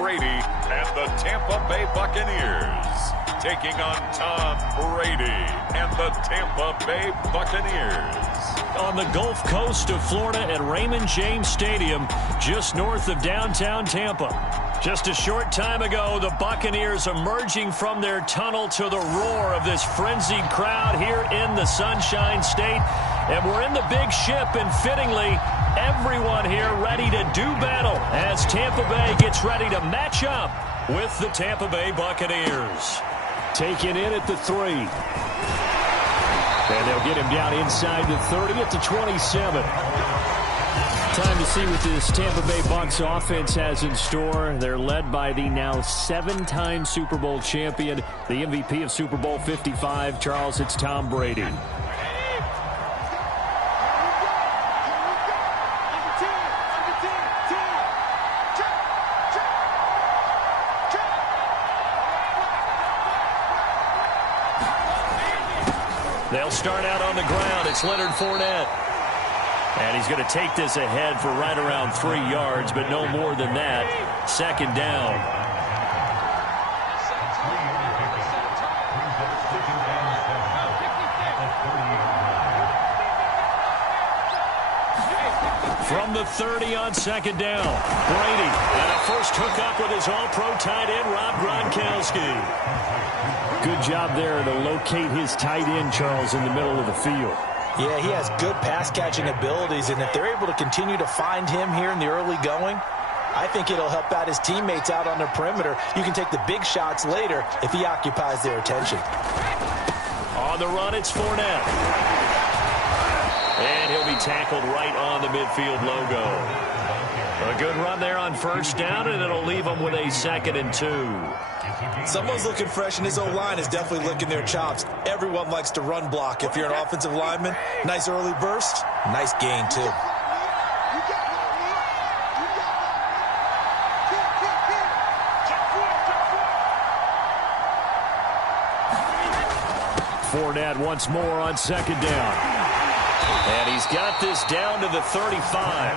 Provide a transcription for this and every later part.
Brady and the Tampa Bay Buccaneers, taking on Tom Brady and the Tampa Bay Buccaneers. On the Gulf Coast of Florida at Raymond James Stadium, just north of downtown Tampa. Just a short time ago, the Buccaneers emerging from their tunnel to the roar of this frenzied crowd here in the Sunshine State. And we're in the big ship, and fittingly, everyone here ready to do battle as Tampa Bay gets ready to match up with the Tampa Bay Buccaneers. Taken in at the 3. And they'll get him down inside the 30 at the 27. Time to see what this Tampa Bay Bucs offense has in store. They're led by the now 7-time Super Bowl champion, the MVP of Super Bowl 55. Charles, it's Tom Brady. They'll start out on the ground. It's Leonard Fournette. And he's going to take this ahead for right around 3 yards, but no more than that. Second down. From the 30 on second down, Brady. And a first hookup with his all-pro tight end, Rob Gronkowski. Good job there to locate his tight end, Charles, in the middle of the field. Yeah, he has good pass-catching abilities, and if they're able to continue to find him here in the early going, I think it'll help out his teammates out on the perimeter. You can take the big shots later if he occupies their attention. On the run, it's Fournette. And he'll be tackled right on the midfield logo. A good run there on first down, and it'll leave him with a 2nd and 2. Someone's looking fresh, and his O-line is definitely licking their chops. Everyone likes to run block. If you're an offensive lineman, nice early burst, nice gain, too. Fournette once more on second down. And he's got this down to the 35.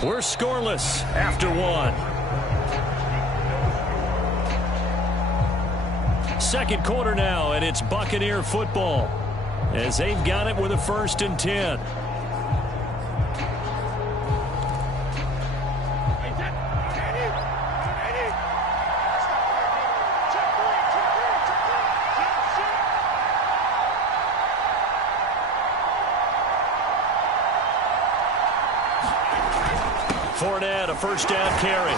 We're scoreless after 1. Second quarter now, and it's Buccaneer football as they've got it with a 1st and 10. Fournette, a first down carry.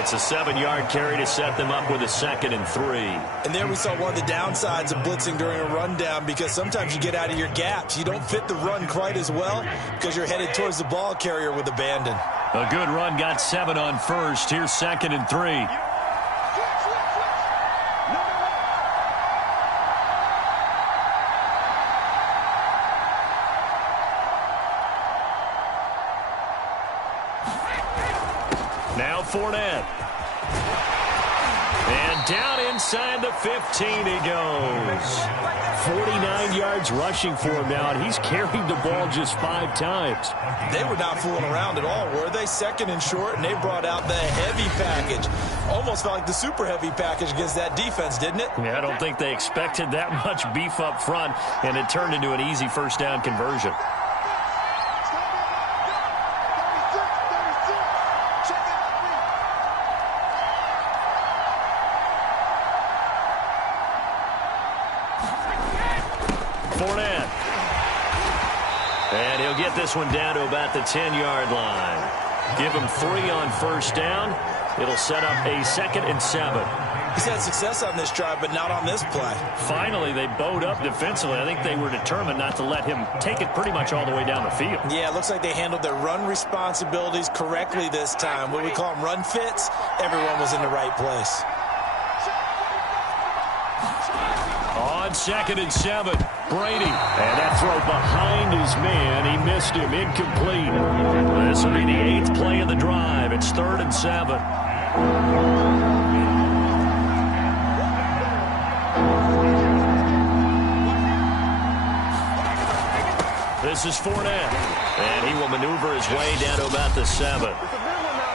It's a 7-yard carry to set them up with a 2nd and 3. And there we saw one of the downsides of blitzing during a rundown, because sometimes you get out of your gaps. You don't fit the run quite as well because you're headed towards the ball carrier with abandon. A good run, got 7 on first. Here's 2nd and 3. Now Fournette. And down inside the 15 he goes. 49 yards rushing for him now, and he's carried the ball just 5 times. They were not fooling around at all, were they? 2nd and short, and they brought out the heavy package. Almost felt like the super heavy package against that defense, didn't it? Yeah, I don't think they expected that much beef up front, and it turned into an easy first down conversion. Fournette. And he'll get this one down to about the 10-yard line. Give him 3 on first down. It'll set up a 2nd and 7. He's had success on this drive, but not on this play. Finally, they bowed up defensively. I think they were determined not to let him take it pretty much all the way down the field. Yeah, it looks like they handled their run responsibilities correctly this time. What we call them run fits, everyone was in the right place. On 2nd and 7. Brady. And that throw behind his man. He missed him. Incomplete. This will be the 8th play of the drive. It's 3rd and 7. This is Fournette. And he will maneuver his way down to about the 7.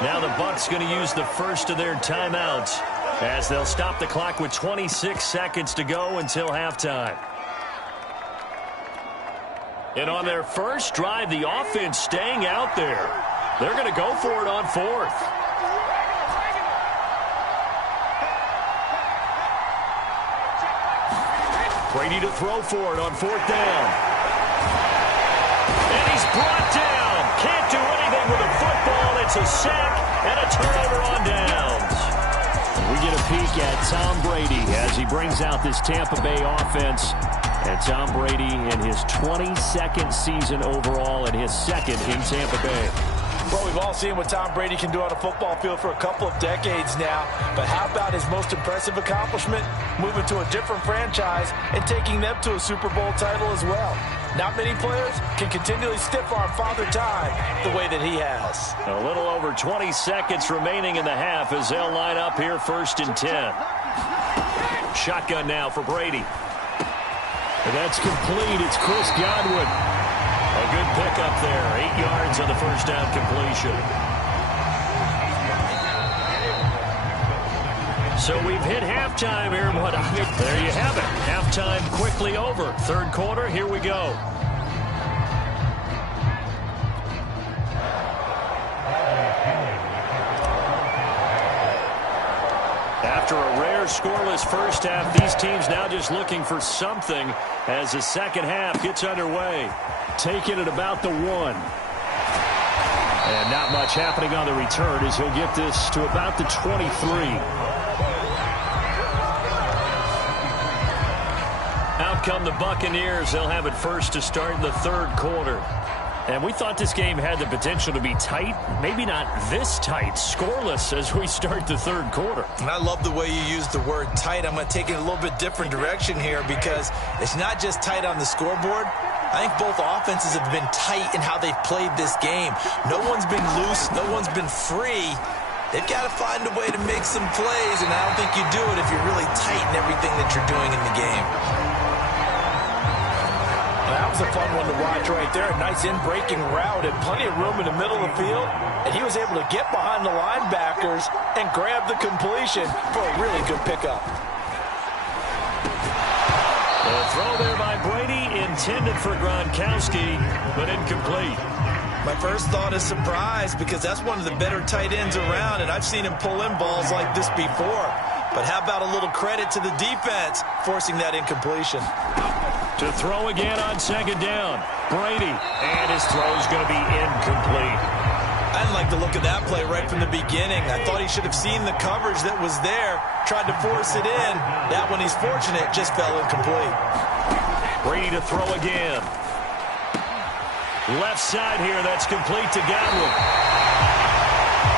Now the Bucs going to use the first of their timeouts as they'll stop the clock with 26 seconds to go until halftime. And on their first drive, the offense staying out there. They're going to go for it on 4th. Brady to throw for it on 4th down. And he's brought down. Can't do anything with a football. It's a sack and a turnover on downs. We get a peek at Tom Brady as he brings out this Tampa Bay offense. And Tom Brady in his 22nd season overall and his 2nd in Tampa Bay. Well, we've all seen what Tom Brady can do on a football field for a couple of decades now. But how about his most impressive accomplishment? Moving to a different franchise and taking them to a Super Bowl title as well. Not many players can continually stiff-arm Father Time the way that he has. A little over 20 seconds remaining in the half as they'll line up here 1st and 10. Shotgun now for Brady. And that's complete. It's Chris Godwin. A good pickup there. 8 yards on the first down completion. So we've hit halftime here. There you have it. Halftime quickly over. 3rd quarter, here we go. After a rare scoreless first half, these teams now just looking for something as the second half gets underway. Taking it about the 1. And not much happening on the return as he'll get this to about the 23. Out come the Buccaneers. They'll have it first to start in the 3rd quarter. And we thought this game had the potential to be tight. Maybe not this tight, scoreless as we start the 3rd quarter. And I love the way you use the word tight. I'm going to take it a little bit different direction here because it's not just tight on the scoreboard. I think both offenses have been tight in how they've played this game. No one's been loose. No one's been free. They've got to find a way to make some plays, and I don't think you do it if you're really tight in everything that you're doing in the game. That was a fun one to watch right there. A nice in-breaking route and plenty of room in the middle of the field. And he was able to get behind the linebackers and grab the completion for a really good pickup. The throw there by Brady intended for Gronkowski, but incomplete. My first thought is surprise because that's one of the better tight ends around, and I've seen him pull in balls like this before. But how about a little credit to the defense forcing that incompletion? To throw again on 2nd down. Brady, and his throw's going to be incomplete. I didn't like the look of that play right from the beginning. I thought he should have seen the coverage that was there, tried to force it in. That one, he's fortunate, just fell incomplete. Brady to throw again. Left side here, that's complete to Godwin.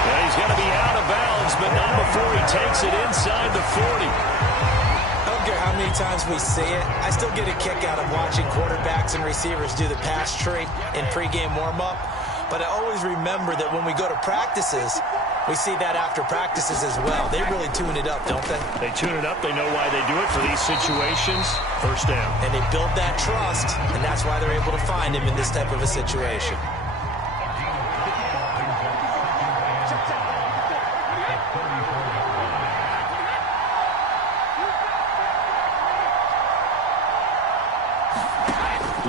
And he's going to be out of bounds, but not before he takes it inside the 40. I don't care how many times we see it. I still get a kick out of watching quarterbacks and receivers do the pass tree in pregame warm-up. But I always remember that when we go to practices, we see that after practices as well. They really tune it up, don't they? They tune it up. They know why they do it for these situations. First down. And they build that trust, and that's why they're able to find him in this type of a situation.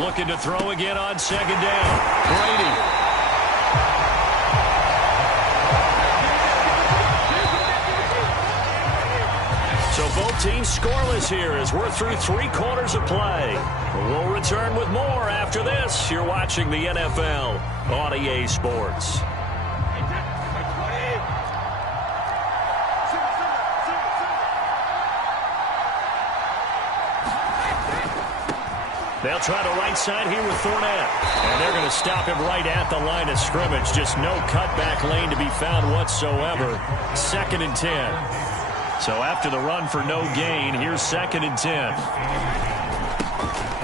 Looking to throw again on 2nd down. Brady. So both teams scoreless here as we're through 3 quarters of play. We'll return with more after this. You're watching the NFL on EA Sports. They'll try the right side here with Fournette. And they're going to stop him right at the line of scrimmage. Just no cutback lane to be found whatsoever. 2nd and 10. So after the run for no gain, here's 2nd and 10.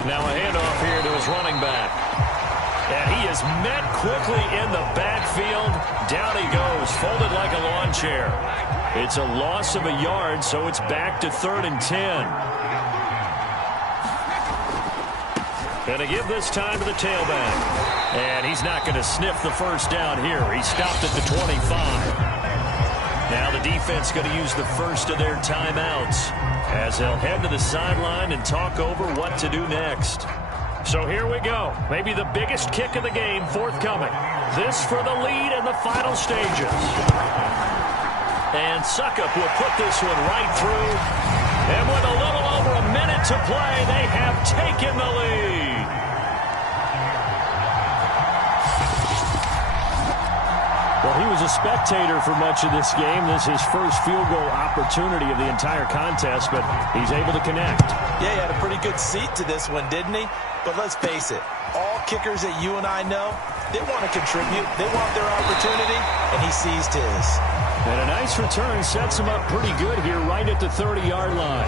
Now a handoff here to his running back. And he is met quickly in the backfield. Down he goes, folded like a lawn chair. It's a loss of a yard, so it's back to 3rd and 10. Going to give this time to the tailback. And he's not going to sniff the first down here. He stopped at the 25. Now the defense going to use the first of their timeouts as they'll head to the sideline and talk over what to do next. So here we go. Maybe the biggest kick of the game forthcoming. This for the lead in the final stages. And Suckup will put this one right through. And with a little over a minute to play, they have taken the lead. Well, he was a spectator for much of this game. This is his first field goal opportunity of the entire contest, but he's able to connect. Yeah, he had a pretty good seat to this one, didn't he? But let's face it, all kickers that you and I know, they want to contribute. They want their opportunity, and he seized his. And a nice return sets him up pretty good here right at the 30-yard line.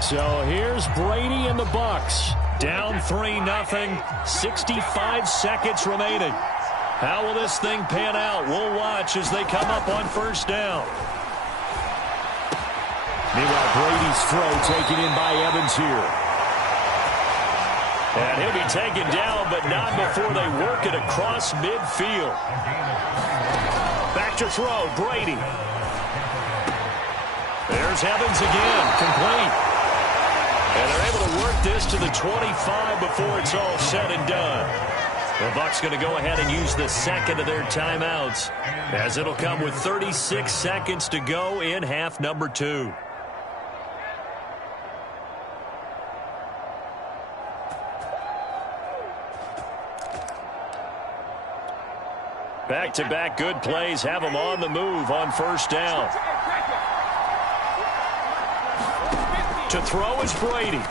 So here's Brady and the Bucs. Down 3-0, 65 seconds remaining. How will this thing pan out? We'll watch as they come up on first down. Meanwhile, Brady's throw taken in by Evans here. And he'll be taken down, but not before they work it across midfield. Back to throw, Brady. There's Evans again, complete. And they're able to work this to the 25 before it's all said and done. The Bucs going to go ahead and use the second of their timeouts, as it'll come with 36 seconds to go in half number 2. Back-to-back good plays have them on the move on first down. To throw is Brady.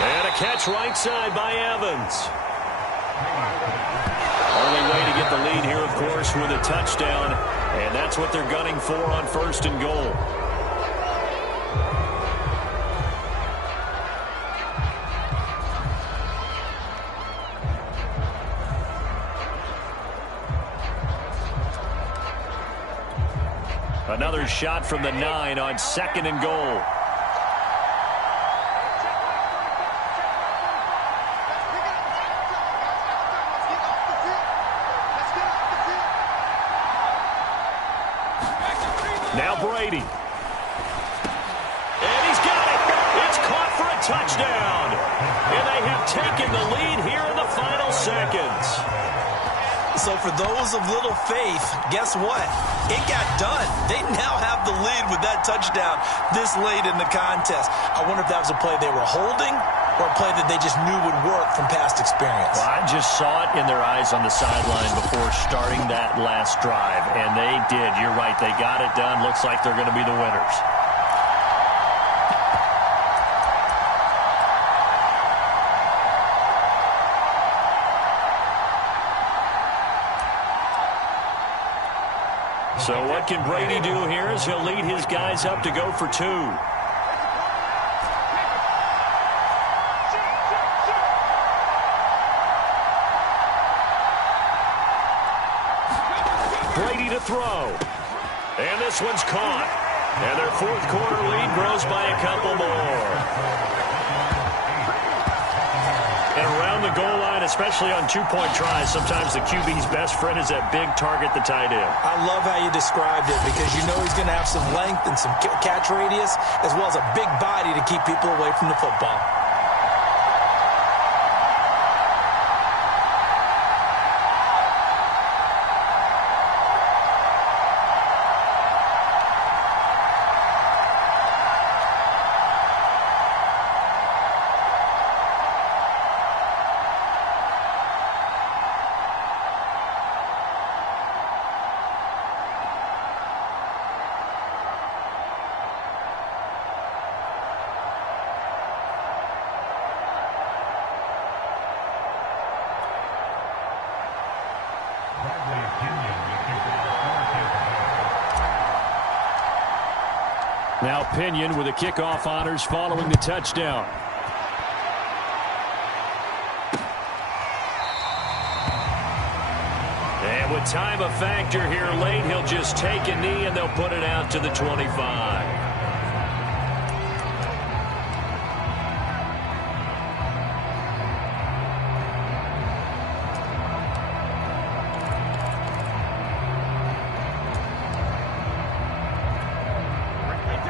And a catch right side by Evans. Only way to get the lead here, of course, with a touchdown. And that's what they're gunning for on first and goal. Another shot from the 9 on 2nd and goal. Now Brady. And he's got it. It's caught for a touchdown. And they have taken the lead here in the final seconds. So for those of little faith, guess what? It got done. They now have the lead with that touchdown this late in the contest. I wonder if that was a play they were holding or a play that they just knew would work from past experience. Well, I just saw it in their eyes on the sideline before starting that last drive, and they did. You're right. They got it done. Looks like they're going to be the winners. So what can Brady do here as he'll lead his guys up to go for 2. Brady to throw. And this one's caught. And their fourth quarter lead grows by a couple more. And around the goal line, especially on two-point tries, sometimes the QB's best friend is that big target, the tight end. I love how you described it because you know he's going to have some length and some catch radius as well as a big body to keep people away from the football. Now Pinion with the kickoff honors following the touchdown. And with time a factor here late, he'll just take a knee and they'll put it out to the 25.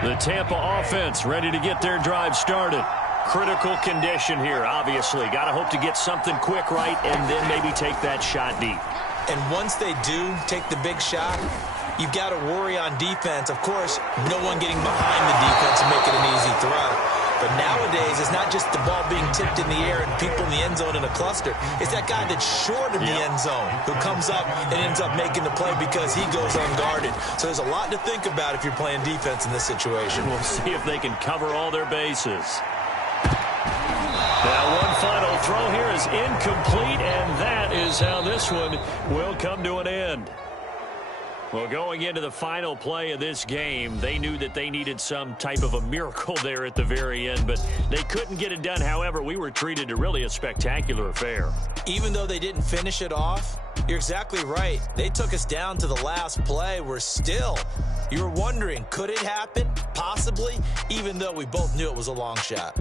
The Tampa offense ready to get their drive started. Critical condition here, obviously. Got to hope to get something quick right and then maybe take that shot deep. And once they do take the big shot, you've got to worry on defense. Of course, no one getting behind the defense and make it an easy throw. But nowadays, it's not just the ball being tipped in the air and people in the end zone in a cluster. It's that guy that's short of the end zone who comes up and ends up making the play because he goes unguarded. So there's a lot to think about if you're playing defense in this situation. We'll see if they can cover all their bases. Now one final throw here is incomplete, and that is how this one will come to an end. Well, going into the final play of this game, they knew that they needed some type of a miracle there at the very end, but they couldn't get it done. However, we were treated to really a spectacular affair. Even though they didn't finish it off, you're exactly right. They took us down to the last play. You were wondering, could it happen? Possibly, even though we both knew it was a long shot.